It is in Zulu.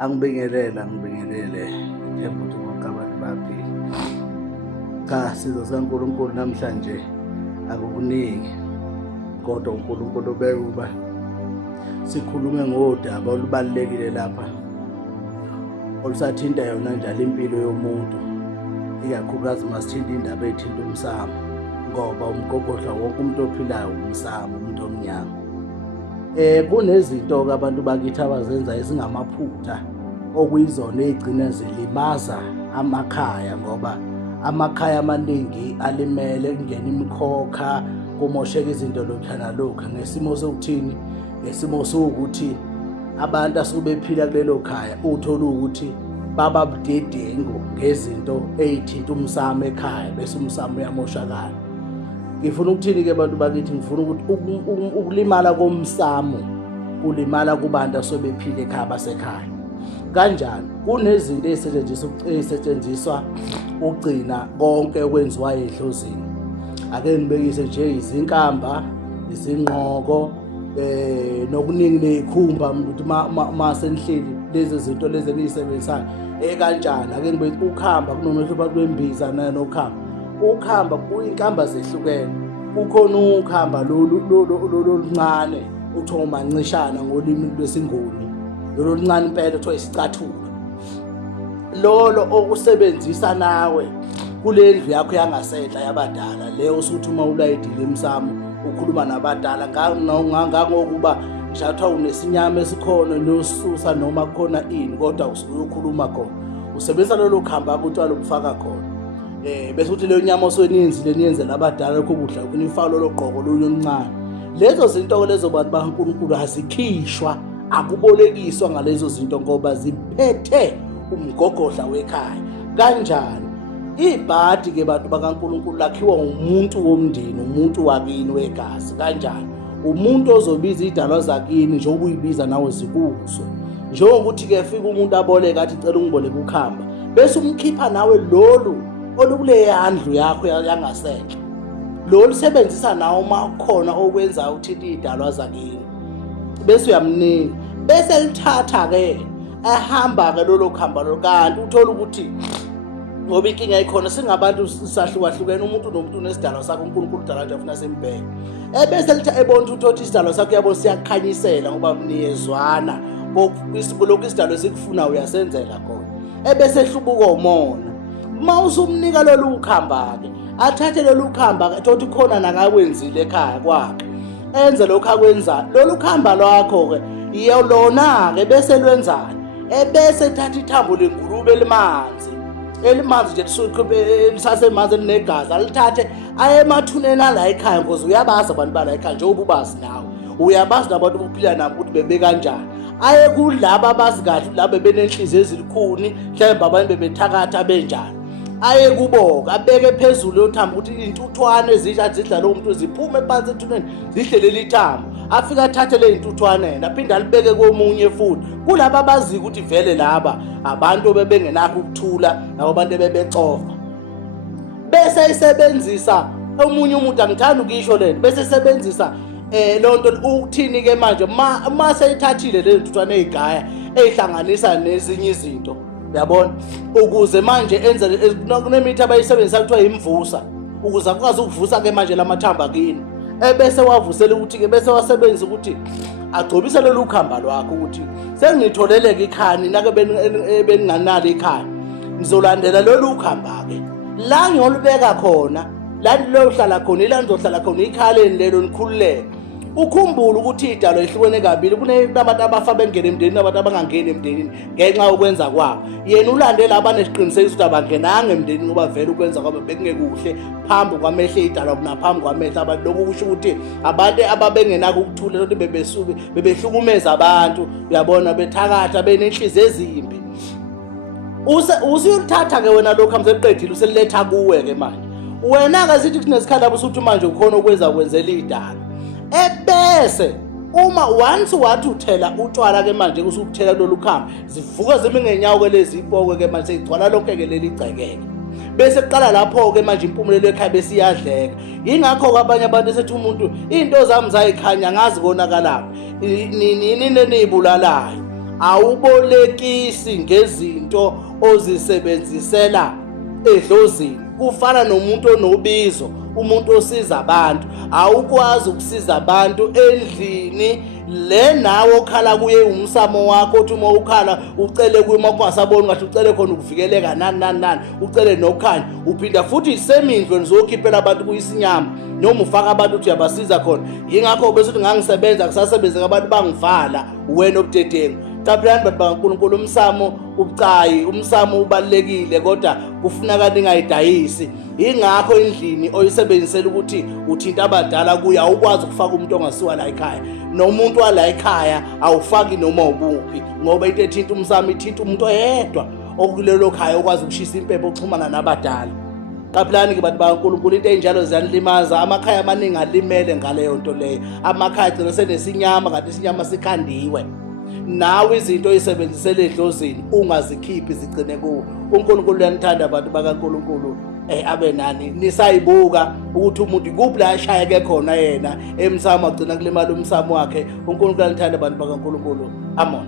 Angibingelele themba ukuthi bonke abantu baphile. Cha, sizo saNkulunkulu namhlanje akukuningi, kodwa uNkulunkulu ubekuba sikhulume ngodaba olubalulekile lapha olusathinta yona njalo impilo yomuntu, ikakhulukazi masithinta indaba ethinta umsamo, ngoba umgogodla wonke umuntu ophilayo umsamo, umuntu omnyama. Kunezinto-ke abantu bakithi abazenza ezingamaphutha okuyizona ey'gcina zilimaza amakhaya, ngoba amakhaya amaningi alimele kungena imikhokha, kumosheka izinto lokhu nalokhu ngesimo sokuthini, ngesimo sokuthi abantu asuke bephila kulelo khaya uthola ukuthi baba budedengu ngezinto ey'thinta umsamo ekhaya, bese umsamo uyamoshakala. Ngifuna ukuthini-ke abantu bakithi, ngifuna ukuthi ukulimala komsamo kulimala kubantu asuke bephila ekhaya basekhaya. Kanjani? Kunezinto ey'setshenziswa ukugcina konke okwenziwayo edlozini. Ake ngibekise nje izinkamba, izinqoko, nokuningi ney'khumba ukuthi masenihleli lezi zinto lezi eniy'sebenzisayo kanjani. Ake ngibe ukhamba kunomehluko phakathi kwembiza nokhamba. Ukhamba kuyinhlamba zehlukene, kukhona ukhamba lolu oluncane uthiwa umancishana ngolimi lwesiNguni, lolu oluncane impela kuthiwa isicathulo, lolo okusebenzisa nawe kule ndlu yakho yangasenhla yabadala, leyo usuthi uma ulayidile emsamo ukhuluma nabadala ngangokuba ngishathiwa unesinyama esikhona nosusa noma khona ini, kodwa usuyokhuluma khona usebenzisa lolo khamba ukuthi walokufaka khona. Bese uthi leyo nyama osweniyenzile niyenzela abadala lokho kudla kunifaka lolo gqoko lolu oluncane. Lezo zinto-ke lezo bantu bakaNkulunkulu azikhishwa, akubolekiswa ngalezo zinto ngoba ziphethe umgogodla wekhaya. Kanjani? Ibhadi-ke bantu bakaNkulunkulu lakhiwa umuntu womndeni, umuntu wakini wegazi. Kanjani? Umuntu ozobiza iy'dalwa zakini njengoba uyibiza nawe zikuzo. Njengokuthi-ke fika umuntu aboleka athi cela ungiboleke ukhamba, bese umkhipha nawe lolu olukuleya ndlu yakho yangasenhla, lolu sebenzisa nawe uma kukhona okwenza uthinta iy'dalwa zakini, bese uyamnika, bese lithatha-ke ahamba-ke lolo khamba lolo. Kanti uthola ukuthi ngoba inkinga ikhona, singabantu sahlukahlukene, umuntu nomuntu unesidalwa sakhe, uNkulunkulu udala nje afuna simbheke. Bese lithi ebona ukuthi isidalwa sakho uyabo siyakukhanyisela ngoba niyezwana, lokhu isidalwa esikufuna uyasenzela khona, bese ehlubuka umona. Uma usumnika lolu khamba-ke athathe lolu khamba-ke thothi khona nakakwenzile ekhaya kwakhe, enze lokhu akwenzayo lolu khamba lwakho-ke lona-ke bese lwenzani? Bese ethatha ithambo lengulube elimanzi nje lisasemanzi elinegazi, alithathe aye emathuneni ala ekhaya, ngoze uyabazi abantu bala ekhaya njengoba ubazi nawe, uyabazi nabantu bokuphila nabo ukuthi bebe kanjani. Aye kulaba abazi kahle laba benenhliziyo ezilikhuni, mhlawumbe abantu bebethakatha benjani, aye kuboka abeke phezulu yothamba ukuthi iy'ntuthwane zidla lo muntu ziphume phansi ethuneni zihlelele ithambo, afike athathe le y'ntuthwane aphinde alibeke komunye futhi. Kulaba abazi ukuthi vele laba abantu bebengenakho ukuthula, nabo abantu bebecofa, bese ayisebenzisa omunye umuntu, angithandi ukisho lento, bese esebenzisa lonto ukuthini-ke manje ma seyithathile le y'ntuthwane ey'gaya ey'hlanganisa nezinye izinto, uyabona, ukuze manje enze kunemithi abayisebenzisa kuthiwa imvusa, ukuze akwazi ukuvusa-ke manje lamathambo akini. Bese wavusela ukuthi-ke bese wasebenzisa ukuthi agcobise lolu khamba lwakho ukuthi sengitholeleke ikhaya, nina-ke beninganalo ikhaya, ngizolandela lolu khamba-ke la ngiyolubeka khona, la lohlala khona, ila nizohlala khona ikhaya leni lelo nikhululeke. Ukhumbule ukuthi iy'dalwa ehlukene kabili, kunabantu abafa bengena emndenini nabantu abangangeni emndenini ngenxa yokwenza kwabo. Yena ulandela abanesiqinisekiso ukuthi abangenanga emndenini ngoba vele ukwenza kwabo bekungekuhle phambi kwamehlo ey'dalwa kunaphambi kwamehlo abantu. Lokhu kusho ukuthi abantu ababengenako ukuthula ukuthi bebehlukumeza abantu, uyabona, bethakatha benenhliziyo ezimbi. Usuyolithatha-ke wena lokhu amseqedile useliletha kuwe-ke manje. Wena-ke sithi kunesikhathi abusuthi manje ukhona ukwenzela iy'dalwa. Bese uma once wathi uthela utshwala-ke manje usukuthela lolu khamba, zivuka zime ngenyawo-ke lezi ipoko-ke manje seyigcwala lonke-ke leli gcekeke. Bese kuqala lapho-ke manje impumelelo ekhaya bese iyadleka. Yingakho-ke abanye abantu esethi umuntu iy'nto zami zayikhanya ngazi konakalapho, nini neniy'bulalayo. awubolekisi ngezinto ozisebenzisela edlozini. Kufana nomuntu onobizo, umuntu osiza abantu. Awukwazi ukusiza abantu endlini le nawe okhala kuye umsamo wakho, othi uma ukhala ucele kuye uma kungasaboni ngathi ucele khona ukuvikeleka nani ucele nokhanya. Uphinda futhi isemindlweni zokhiphela abantu kuyisinyama noma ufaka abantu uthi uyabasiza khona. Yingakho bese uthi ngangisebenza kusasebenza abantu bangivala wena obudedengu. Qaphulani bantu bakaNkulunkulu, umsamo ubucayi, umsamo ubalekile kodwa kufuneka ningayidayisi. Ingakho endlini oyisebenzisela ukuthi uthinta abadala kuya awukwazi ukufaka umuntu ongasiwa la ekhaya. Nomuntu wala ekhaya awufaki noma ubuphi, ngoba into ethinta umsamo ithinta umuntu oyedwa okulelo khaya okwazi ukushisa impepho oxhumana nabadala. Qaphulani-ke bantu bakaNkulunkulu, into enjalo ziyanilimaza. Amakhaya amaningi alimele ngaleyo nto leyo. Amakhaya agcina senesinyama, kanti isinyama sikhandiwe. Nawe izinto oyisebenzisela edlozini ungazikhiphi zigcine kuwo. uNkulunkulu uyanithanda abantu bakaNkulunkulu. Abe nani nisayibuka ukuthi umuntu kuphi la ashayeke khona yena emsamo agcina kulimala umsamo wakhe. uNkulunkulu uyanithanda abantu bakaNkulunkulu. Amen.